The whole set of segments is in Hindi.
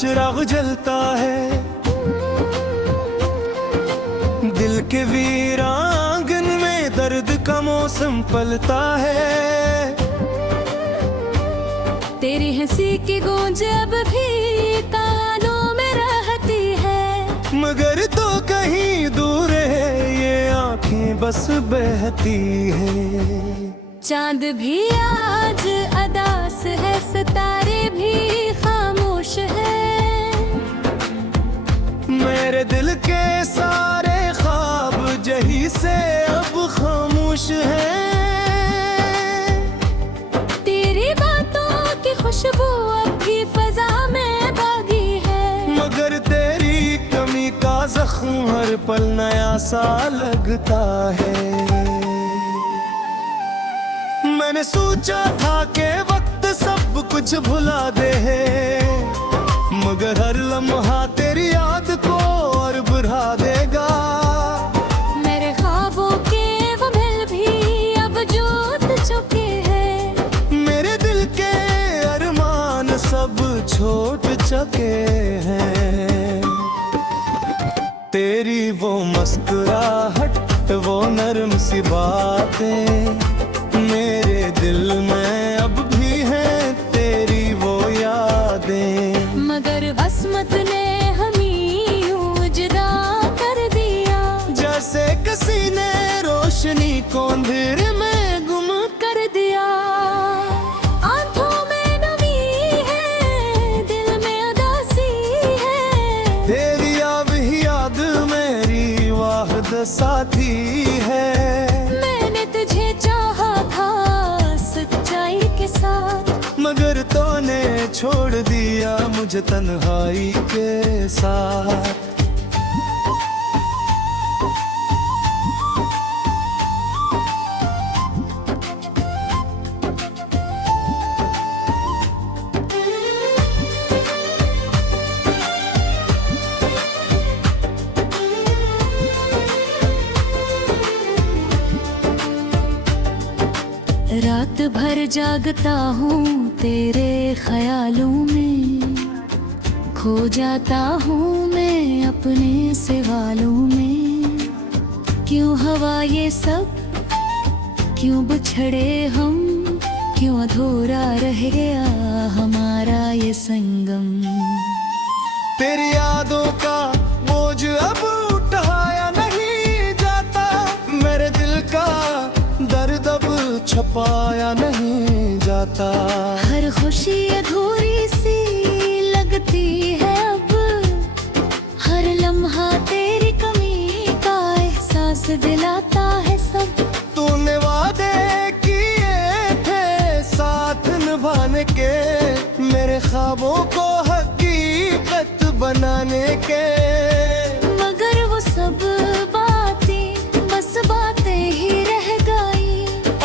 चिराग जलता है, दिल के वीरांगन में दर्द का मौसम पलता है। तेरी हंसी की गूंज अब भी कानों में रहती है, मगर तो कहीं दूर है ये आँखें बस बहती है। चांद भी आज अदास है, सितारे भी खामोश है। मेरे दिल के सारे ख्वाब जही से अब खामोश हैं। तेरी बातों की खुशबू अब भी फजा में बागी है, मगर तेरी कमी का जख्म हर पल नया सा लगता है। मैंने सोचा था कि वक्त सब कुछ भुला दे, मगर हर लम्हा तेरी याद को और बढ़ा देगा। मेरे ख्वाबों के वो महल भी अब जोत चुके हैं, मेरे दिल के अरमान सब छोट चुके हैं। तेरी वो मुस्कुराहट, वो नरम सी बातें मेरे दिल में अब भी हैं, तेरी वो यादें। मगर अस्मत ने हमें यूं जुदा कर दिया, जैसे किसी ने रोशनी को अंधेरे में गुम कर दिया। आंखों में नमी है, दिल में उदासी है, तेरी अब ही याद मेरी वाहिद साथी है। मैंने तुझे चाहा था सच्चाई के साथ, मगर तूने छोड़ दिया मुझे तन्हाई के साथ। रात भर जागता हूँ तेरे ख्यालों में, खो जाता हूँ मैं अपने सवालों में। क्यों हवा ये सब, क्यों बिछड़े हम, क्यों अधूरा रह गया हमारा ये संगम। तेरी यादों का बोझ अब उठाया नहीं जाता, मेरे दिल का दर्द अब छपाया नहीं जाता। हर खुशी अधूरी सी लगती है अब, हर लम्हा तेरी कमी का एहसास दिलाता है सब। तूने वादे किए थे साथ निभाने के, मेरे ख्वाबों को हकीकत बनाने के, मगर वो सब बातें बस बातें ही रह गई,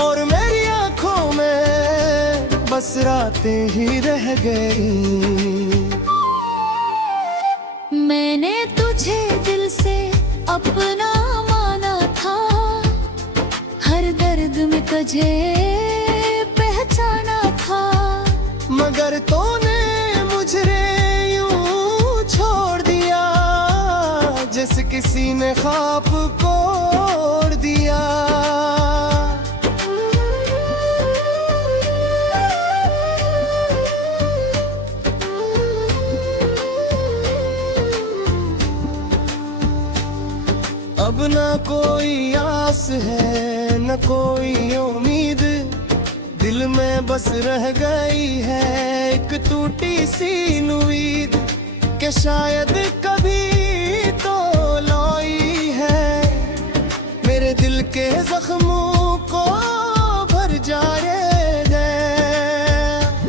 और मेरी आंखों में बस रातें ही रह गई। मैंने तुझे दिल से अपना माना था, हर दर्द में तुझे पहचाना था, मगर तूने मुझे यूं छोड़ दिया जैसे किसी ने ख्वाब को ओढ़ दिया। अब ना कोई आस है न कोई उम्मीद, दिल में बस रह गई है एक टूटी सी उम्मीद कि शायद कभी तो लाई है, मेरे दिल के जख्मों को भर जाएगा।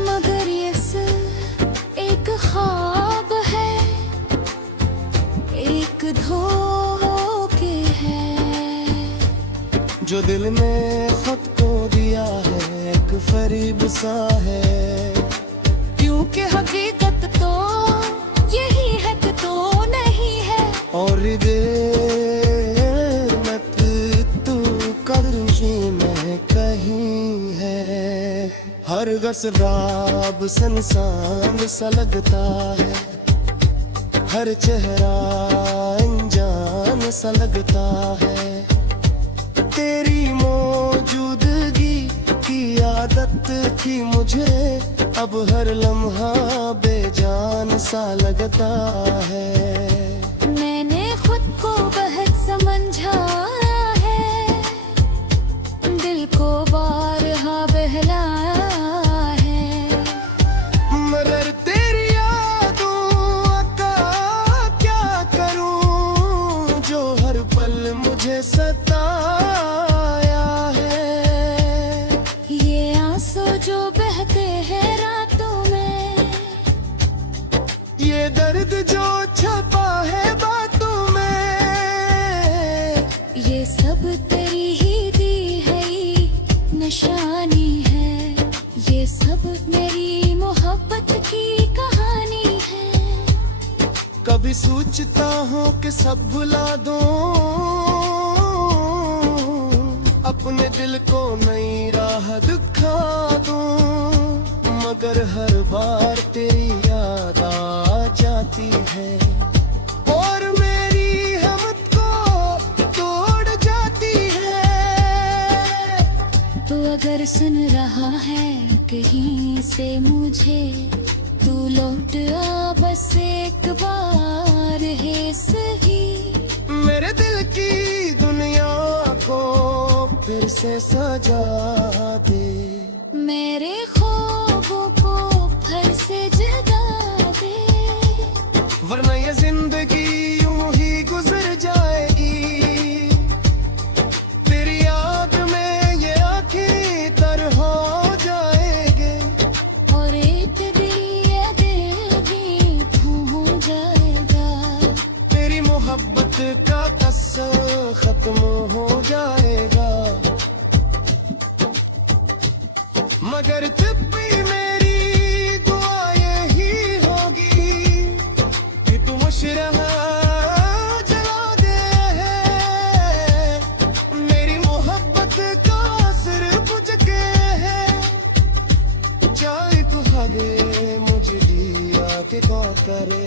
मगर ये सिर्फ एक ख्वाब है, एक धोखे है, जो दिल ने खुद को दिया है एक फरीब सा है। क्योंकि हकीकत तो यही है कि तो नहीं है, और देर में तू कदरी में कहीं है। हर गसराब संसान सा लगता है, हर चेहरा अनजान सा लगता है। तेरी मौजूदगी की आदत थी मुझे, अब हर लम्हा बेजान सा लगता है। मैंने खुद को बहुत समझा है, दिल को बारहा बहलाया है। मगर तेरी यादों का क्या करूं, जो हर पल मुझे सताया है। ये आंसू जो बहते हैं रातों में, ये दर्द जो छपा है बातों में, ये सब तेरी ही दी है निशानी है। ये सब मेरी मोहब्बत की कहानी है। कभी सोचता हूँ कि सब भुला दूं, अपने दिल को नई राह दिखा दूं, मगर हर बार तेरी याद आ जाती है और मेरी हिम्मत को तोड़ जाती है। तू अगर सुन रहा है कहीं से मुझे, तू लौट आ बस एक बार है सही। मेरे दिल की दुनिया को फिर से सजा दे, मेरे ख्वाबों को फिर से जगा दे। वरना ये जिंदगी यूं ही गुजर जाएगी। तेरी याद में ये आँखें तर हो जाएंगे, और एक दिन ये दिल भी हो जाएगा। तेरी मोहब्बत का कसर खत्म हो जाएगा। मगर जब भी मेरी दुआ यही होगी कि तू मुशरहा जला दे। मेरी मोहब्बत का असर बुझ के है, चाहे तू भागे मुझे दिया के कौन करे।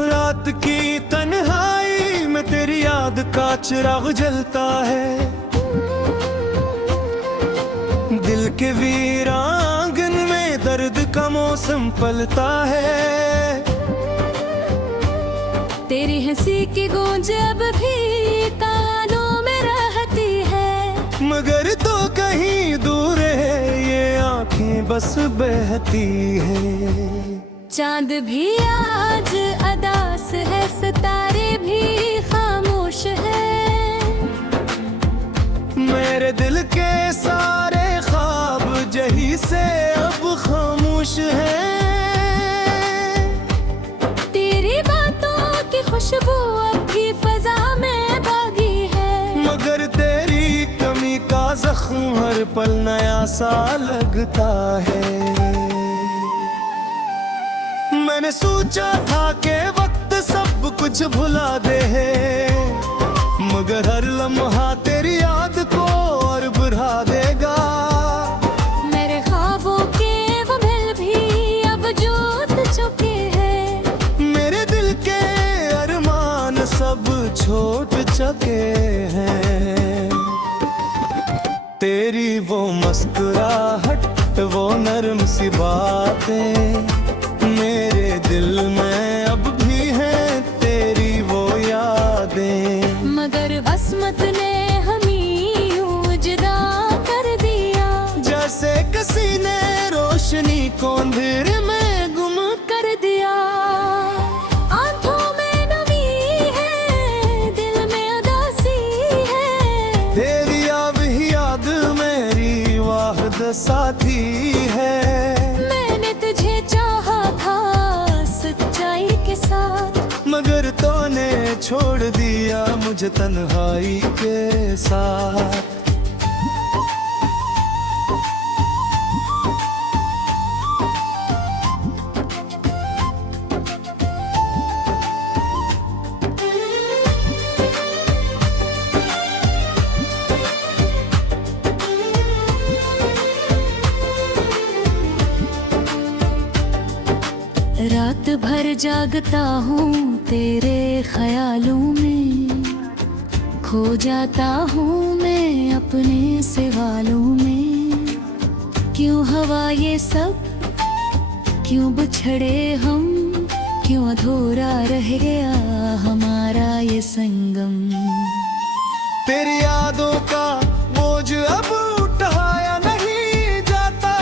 रात की तन्हाई में तेरी याद का चिराग जलता है। दिल के वीरांगन में दर्द का मौसम पलता है। तेरी हंसी की गूंज अब भी कानों में रहती है, मगर तो कहीं दूर है ये आंखें बस बहती है। चांद भी आज अदास है, सितारे भी खामोश है। मेरे दिल के सारे ख्वाब जही से अब खामोश हैं। तेरी बातों की खुशबू अब भी फजा में बागी है, मगर तेरी कमी का जख्म हर पल नया सा लगता है। मैंने सोचा था कि वक्त सब कुछ भुला दे, मगर हर लम्हा तेरी याद को और बढ़ा देगा। मेरे ख्वाबों के वो महल भी अब जोत चुके हैं। मेरे दिल के अरमान सब छोट चुके हैं। तेरी वो मुस्कुराहट, वो नरम सी बातें मेरे दिल में अब भी हैं, तेरी वो यादें। मगर असमत ने हमें यूं जुदा कर दिया, जैसे किसी ने रोशनी को अंधेरे में गुम कर दिया। आंखों में नमी है, दिल में उदासी है। तेरी अब ही याद मेरी वाहिद साथी है। मैंने तुझे चाहा था सच्चाई के साथ, मगर तूने छोड़ दिया मुझे मुझे तन्हाई के साथ। रात भर जागता हूँ तेरे ख्यालों में, खो जाता हूँ मैं अपने सवालों में। क्यों हवा ये सब, क्यों बिछड़े हम, क्यों अधूरा रह गया हमारा ये संगम। तेरी यादों का बोझ अब उठाया नहीं जाता,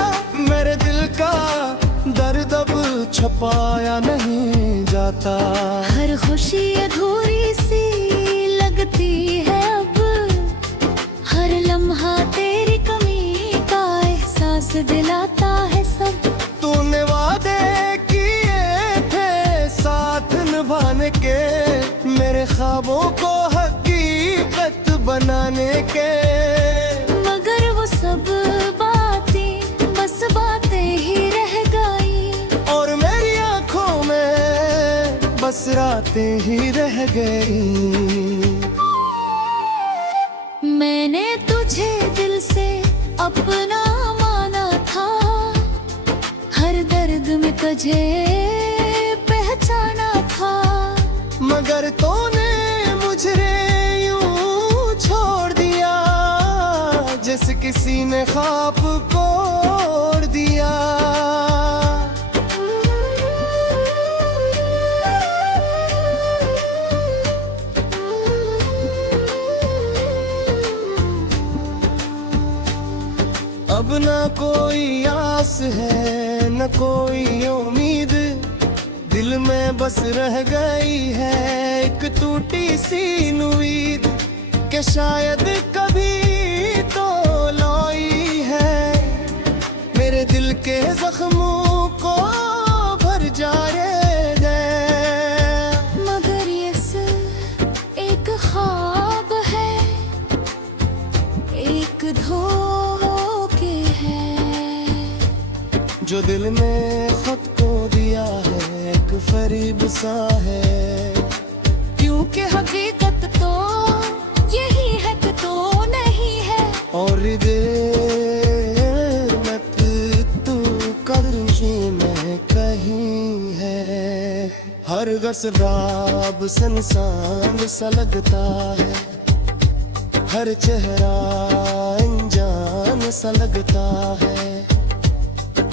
मेरे दिल का दर्द अब छपाया नहीं जाता। हर खुशी अधूरी सी लगती है अब, हर लम्हा तेरी कमी का एहसास दिलाता है सब। तूने वादे किए थे साथ निभाने के, मेरे ख्वाबों को हकीकत बनाने के। मगर वो सब बातें बस बातें ही रह गई, और मेरी आंखों में बस रातें ही रह गई। मैंने तुझे दिल से अपना माना था, हर दर्द में तुझे पहचाना था। मगर तूने मुझे यूं छोड़ दिया, जैसे किसी ने ख्वाब को तोड़ दिया। अब ना कोई आस है न कोई उम्मीद, दिल में बस रह गई है एक टूटी सी उम्मीद, कि शायद कभी तो लाई है मेरे दिल के जख्मों को भर जाए दे। मगर ये सिर्फ एक ख्वाब है, एक धोखे है जो दिल ने खुद को दिया है, एक फरीब सा है। क्योंकि हकीकत तो यही है कि तो नहीं है, और देर में तू कदरी में कहीं है। हर गसराब संसान सा लगता है, हर चेहरा अनजान सा लगता है।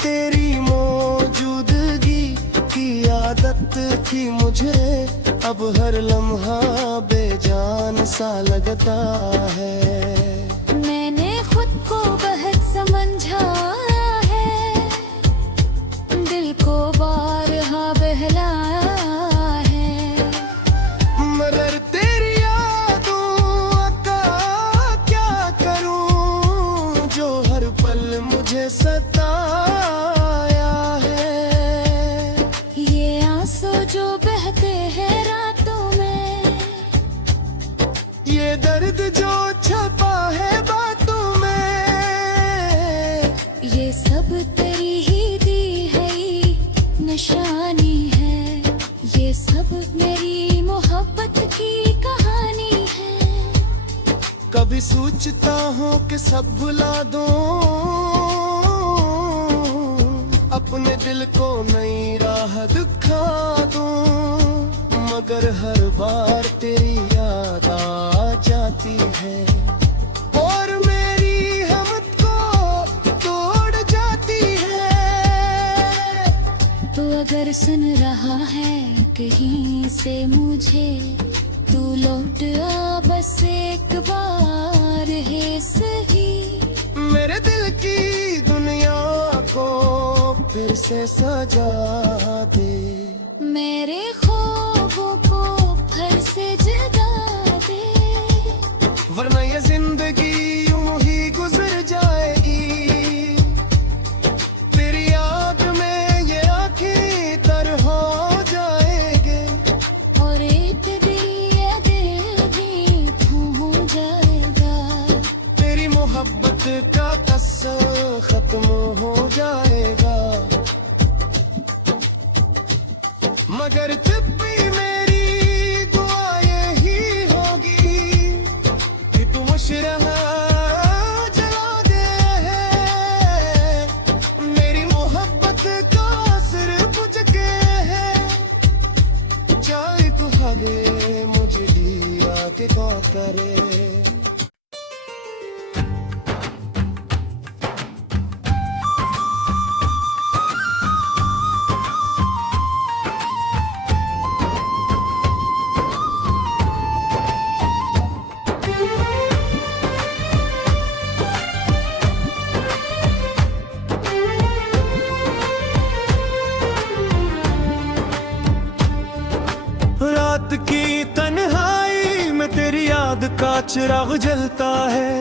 तेरी मौजूदगी की आदत थी मुझे, अब हर लम्हा बेजान सा लगता है। मैंने खुद को बहुत समझा है, दिल को बारहा बहलाया है। मगर तेरी यादों का क्या करूं, जो हर पल मुझे सताया है। ये आंसू जो बहते हैं रातों में, ये दर्द जो छपा है बातों में, ये सब तेरी ही दी है निशानी है। ये सब मेरी मोहब्बत की कहानी है। कभी सोचता हूँ कि सब भुला दूं, अपने दिल को नई राह दिखा दूं, मगर हर बार तेरी याद आ जाती है और मेरी हिम्मत को तोड़ जाती है। तू अगर सुन रहा है कहीं से मुझे, तू लौट आ बस एक बार है सही। मेरे दिल की दुनिया को फिर से सजा दे, मेरे ख्वाबों को फिर से जगा दे। वरना ये जिंदगी यूं ही गुजर जाएगी, तेरी याद में ये आंखें तर हो जाएंगे। और एक दिन ये दिल भी रहा जला दे है, मेरी मोहब्बत का असर कुछ के है, चाहे तू हवे मुझे दिया के कौन करे। रात की तन्हाई में तेरी याद का चिराग जलता है,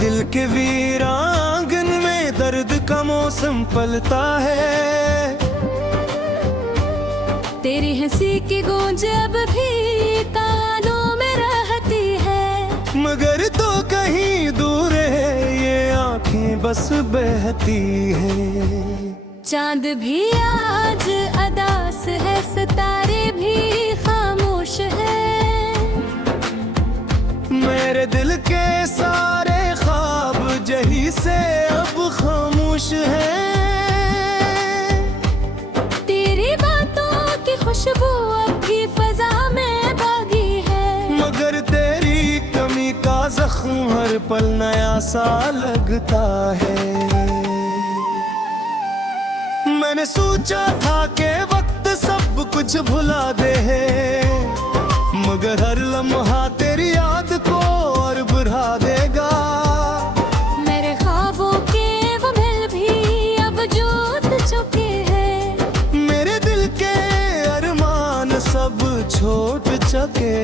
दिल के वीरांगन में दर्द का मौसम पलता है। तेरी हंसी की गूंज अब भी कानों में रहती है, मगर तो कहीं दूर है ये आंखें बस बहती है। चांद भी आज अदास है, सितारे भी खामोश है, मेरे दिल के सारे ख्वाब जही से अब खामोश हैं। तेरी बातों की खुशबू अब भी फजा में बागी है, मगर तेरी कमी का जख्म हर पल नया सा लगता है। मैंने सोचा था कि वक्त सब कुछ भुला दे है, मगर हर लम्हा तेरी याद को और बढ़ा देगा। मेरे ख्वाबों के वो महल भी अब जोत चुके हैं, मेरे दिल के अरमान सब छोट चुके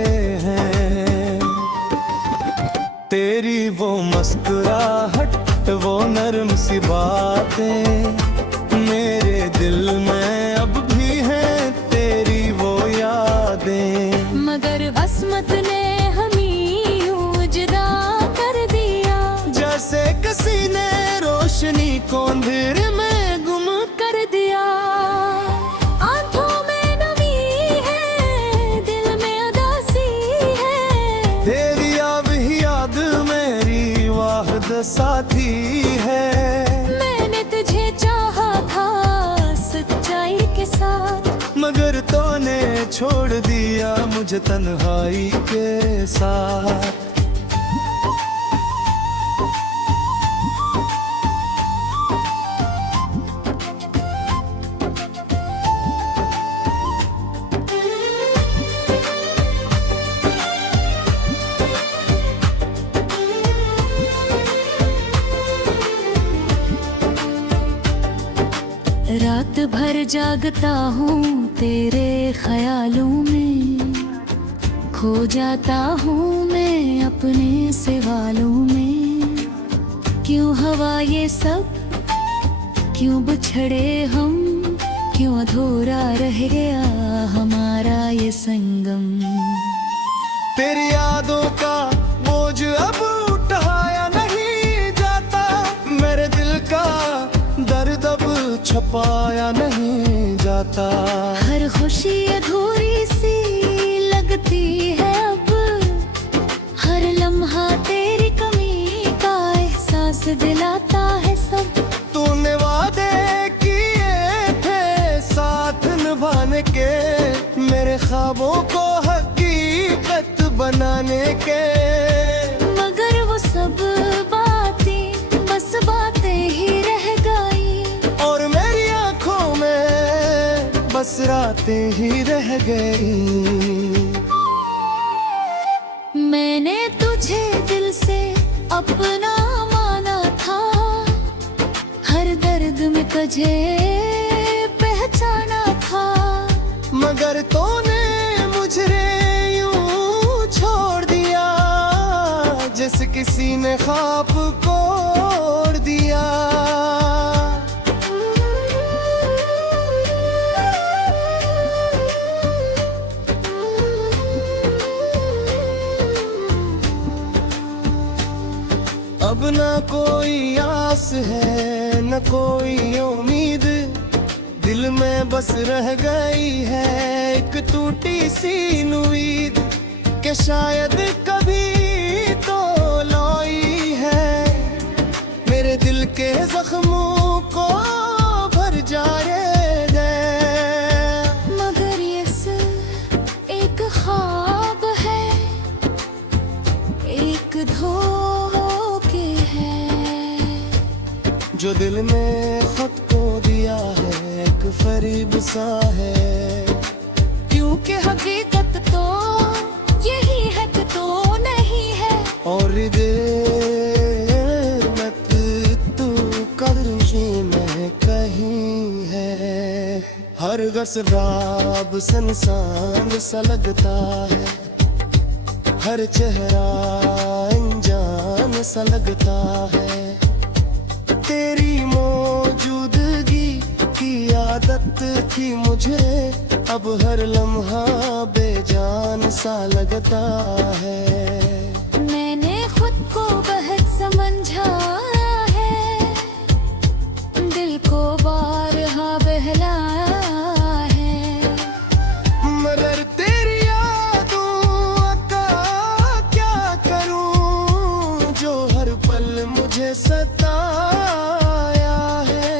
हैं। तेरी वो मुस्कुराहट वो नरम सी बातें मेरे दिल में अब भी हैं तेरी वो यादें, मगर असमत ने हमें यूं जुदा कर दिया, जैसे किसी ने रोशनी को अंधेरे में गुम कर दिया। आंखों में नमी है, दिल में उदासी है, तेरी अब ही याद मेरी वाहिद साथी है। मैंने तुझे चाहा था सच्चाई के साथ, मगर तूने छोड़ दिया मुझे तन्हाई के साथ। रात भर जागता हूँ तेरे ख्यालों में, खो जाता हूँ मैं अपने सवालों में। क्यों हवा ये सब, क्यों बिछड़े हम, क्यों अधूरा रह गया हमारा ये संगम। तेरी यादों का बोझ अब उठाया नहीं जाता, मेरे दिल का दर्द अब छपाया नहीं जाता। हर खुशी अधूरी सी लगती है अब, हर लम्हा तेरी कमी का एहसास दिलाता है सब। तूने वादे किए थे साथ निभाने के, मेरे ख्वाबों को हकीकत बनाने के, मगर वो सब बातें बस बातें ही रह गई, और मेरी आंखों में बस रातें ही रह गई। मैंने तुझे दिल से अपना माना था, हर दर्द में तुझे पहचाना था, मगर तूने मुझे यूं छोड़ दिया जैसे किसी ने ख्वाब को ओढ़ दिया। अब न कोई आस है न कोई उम्मीद, दिल में बस रह गई है एक टूटी सी उम्मीद कि शायद कभी तो लौई है मेरे दिल के जख्मों को भर जाएगा। मगर ये सिर्फ एक ख्वाब है, एक धोखे है जो दिल ने खुद को दिया है, एक फरीब सा है। क्योंकि हकीकत तो यही है कि तो नहीं है। और देर में तू कदरी में कहीं है। हर गसराब संसान सा लगता है, हर चेहरा अनजान सा लगता है। तेरी मौजूदगी की आदत थी मुझे, अब हर लम्हा बेजान सा लगता है। मैंने खुद को बहुत समझा है, दिल को बारहा बहलाया है। मगर तेरी यादों का क्या करूं, जो हर पल मुझे सताया है।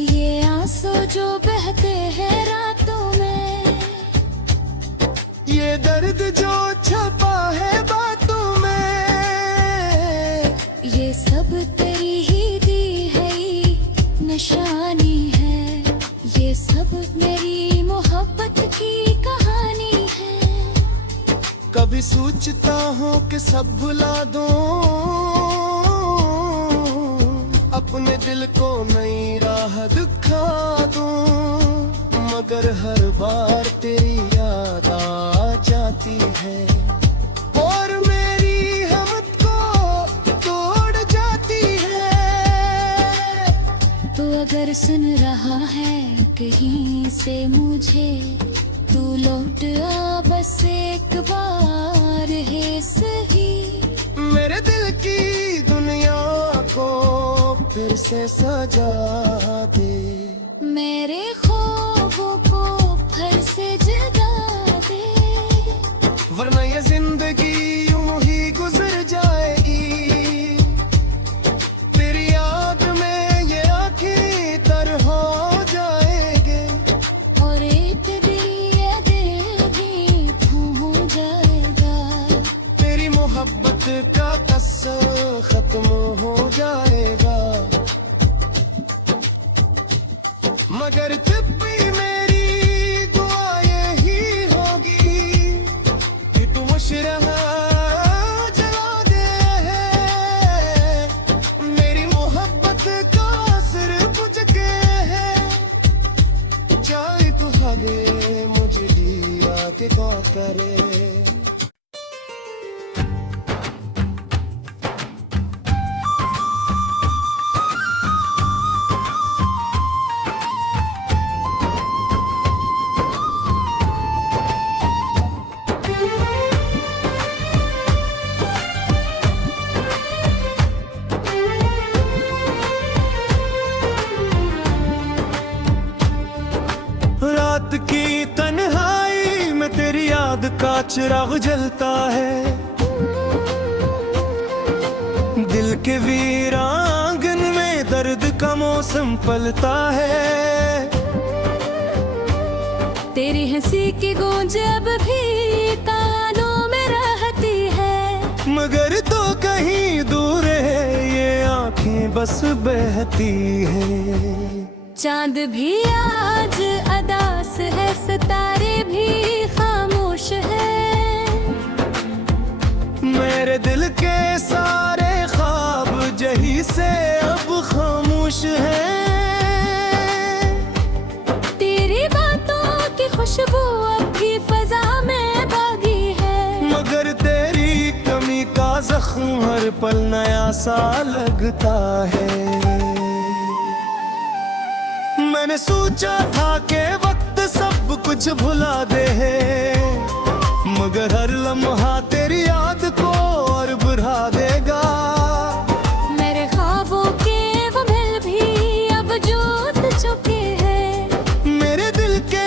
ये आंसू जो बहते हैं रातों में, ये दर्द जो छपा है बातों में, ये सब तेरी ही दी है निशानी है। ये सब मेरी मोहब्बत की कहानी है। कभी सोचता हूँ कि सब भुला दूं, अपने दिल को नई राह दिखा दूं। मगर हर बार तेरी याद आ जाती है और मेरी हिम्मत को तोड़ जाती है। तू अगर सुन रहा है कहीं से मुझे, तू लौट आ बस एक बार है सही। मेरे दिल की दुनिया को फिर से सजा दे, मेरे ख्वाबों को फिर से जगा दे। वरना ये जिंदगी यूं ही गुजर जाएगी। तेरी याद में ये आँखें तर हो जाएंगे और एक दिन ये दिल भी हो जाएगा। तेरी मोहब्बत का कसर खत्म हो जाएगा। मगर जब भी मेरी दुआ यही होगी कि तू मुशरहा जला दे। मेरी मोहब्बत का असर बुझ के है, चाहे तू आगे मुझे दिया के कौन करे। रात की तन्हाई में तेरी याद का चिराग जलता है। दिल के वीरांगन में दर्द का मौसम पलता है। तेरी हंसी की गूंज अब भी कानों में रहती है। मगर तो कहीं दूर है, ये आंखें बस बहती है। चांद भी आज अदास है, सितारे भी खामोश है। मेरे दिल के सारे ख्वाब जही से अब खामोश हैं। तेरी बातों की खुशबू अब भी फजा में बागी है। मगर तेरी कमी का जख्म हर पल नया सा लगता है। मैंने सोचा था कि वक्त सब कुछ भुला दे, मगर हर लम्हा तेरी याद को और बुढ़ा देगा। मेरे ख्वाबों के वो महल भी अब जोत चुके हैं। मेरे दिल के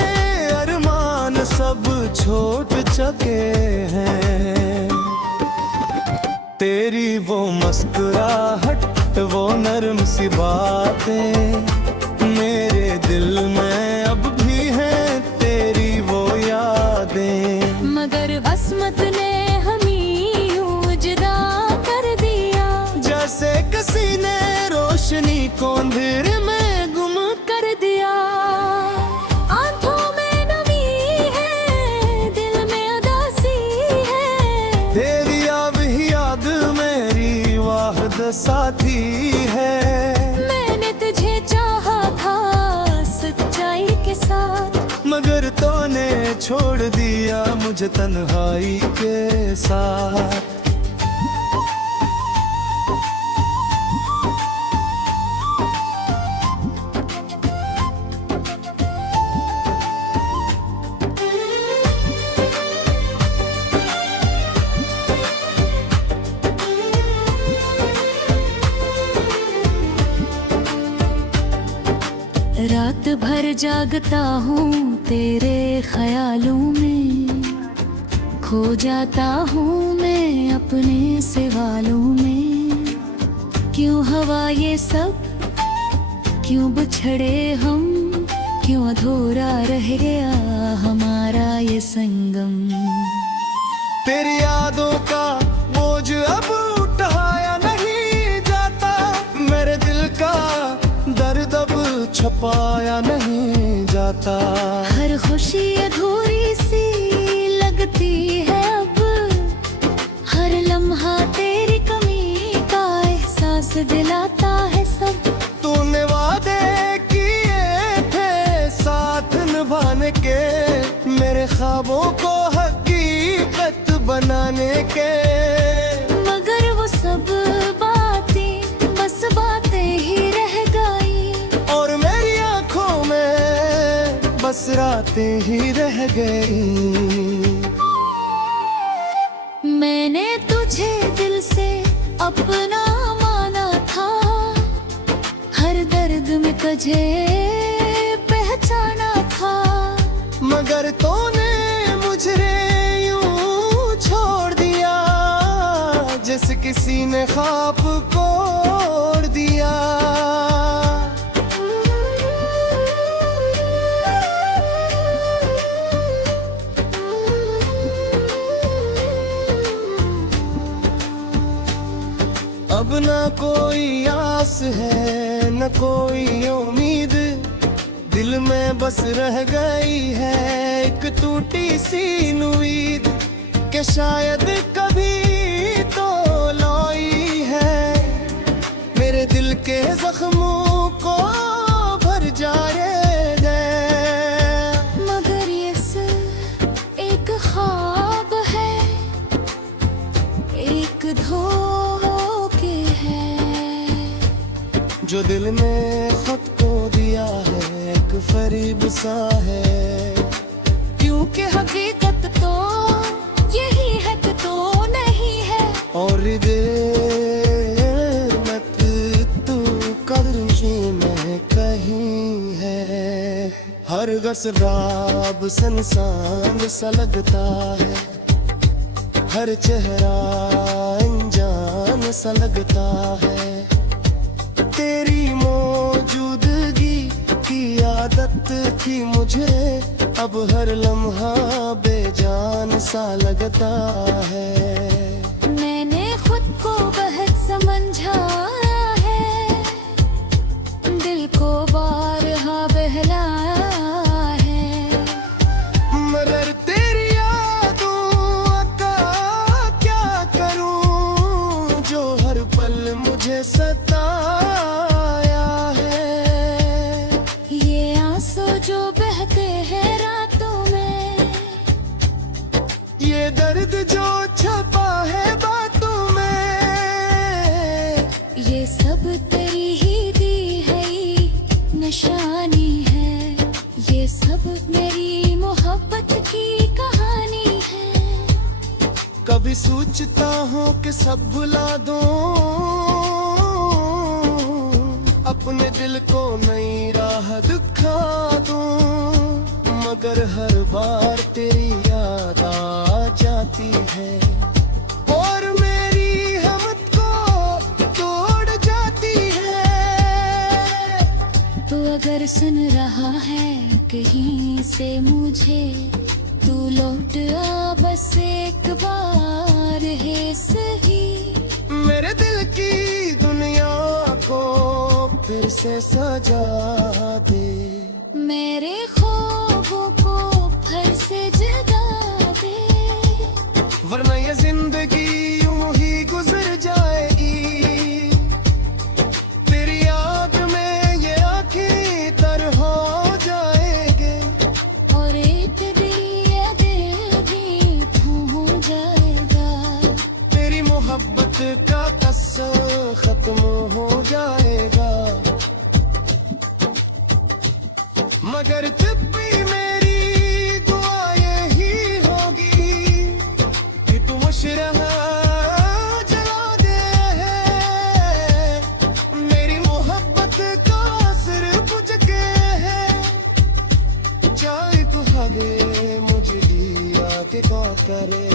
अरमान सब छोट सके हैं। तेरी वो मुस्कुराहट, वो नरम सी बातें मेरे दिल में अब भी हैं, तेरी वो यादें। मगर अस्मत ने हमें यूं जुदा कर दिया, जैसे किसी ने रोशनी को अंधेरे में गुम कर दिया। आंखों में नमी है, दिल में उदासी है, तेरी अब ही याद मेरी वाहिद साथी है। मैंने तुझे चाहा था सच्चाई के साथ, मगर तूने छोड़ दिया मुझे तन्हाई के साथ। रात भर जागता हूँ तेरे ख्यालों में, खो जाता हूँ मैं अपने सवालों में। क्यों हवा ये सब, क्यों बिछड़े हम, क्यों अधूरा रह गया हमारा ये संगम। तेरी यादों का बोझ अब उठाया नहीं जाता, मेरे दिल का दर्द अब छपाया नहीं जाता। हर खुशी अधूरी सी लगती है अब, हर लम्हा तेरी कमी का एहसास दिलाता है सब। तूने वादे किए थे साथ निभाने के, मेरे ख्वाबों को हकीकत बनाने के। मगर वो सब बातें बस बातें ही रह गई, और मेरी आंखों में बस रातें ही रह गई। मैंने तुझे दिल से अपना माना था, हर दर्द में तुझे पहचाना था। मगर तूने मुझे यूं छोड़ दिया, जैसे किसी ने ख्वाब को तोड़ दिया। अब ना कोई आस है न कोई उम्मीद, दिल में बस रह गई है एक टूटी सी उम्मीद, कि शायद कभी तो लाई है मेरे दिल के जख्मों को भर जाएगा। मगर ये सिर्फ एक ख्वाब है, एक धोखे है, जो दिल ने खुद को दिया है एक फरीब सा है। क्योंकि हकीकत तो यही है कि तो नहीं है, और देर मत तू कदरी में कहीं है। हर गसराब संसान सा लगता है, हर चेहरा अनजान सा लगता है। तेरी मौजूदगी की आदत थी मुझे, अब हर लम्हा बेजान सा लगता है। मैंने खुद को बहुत समझा है, दिल को बारहा बहलाया है। मगर तेरी यादों का क्या करूं, जो हर पल मुझे सताया है। ये आंसू जो बहते हैं रातों में, ये दर्द जो छपा है बातों में, ये सब तेरी ही दी है निशानी है। ये सब मेरी मोहब्बत की कहानी है। कभी सोचता हूँ कि सब भुला दूं, अपने दिल को नई राह दिखा दूं, मगर हर बार तेरी याद आ जाती है और मेरी हिम्मत को तोड़ जाती है। तो अगर सुन रहा है कहीं से मुझे, तू लौट आ बस एक बार है सही। मेरे दिल की दुनिया को फिर से सजा दे, मेरे ख्वाबों को फिर से जगा दे, वरना ये जिंदगी यूं ही गुजर जाएगी। तेरी याद में ये आँखें तर हो जाएंगे और एक दिन ये दिल भी हो जाएगा। तेरी मोहब्बत का कसर खत्म हो जाएगा। मगर तब भी मेरी दुआ यही होगी कि तू मुशरहा जला दे। मेरी मोहब्बत का असर बुझ के है, चाहे तू हगे मुझे दिया के कौन करे।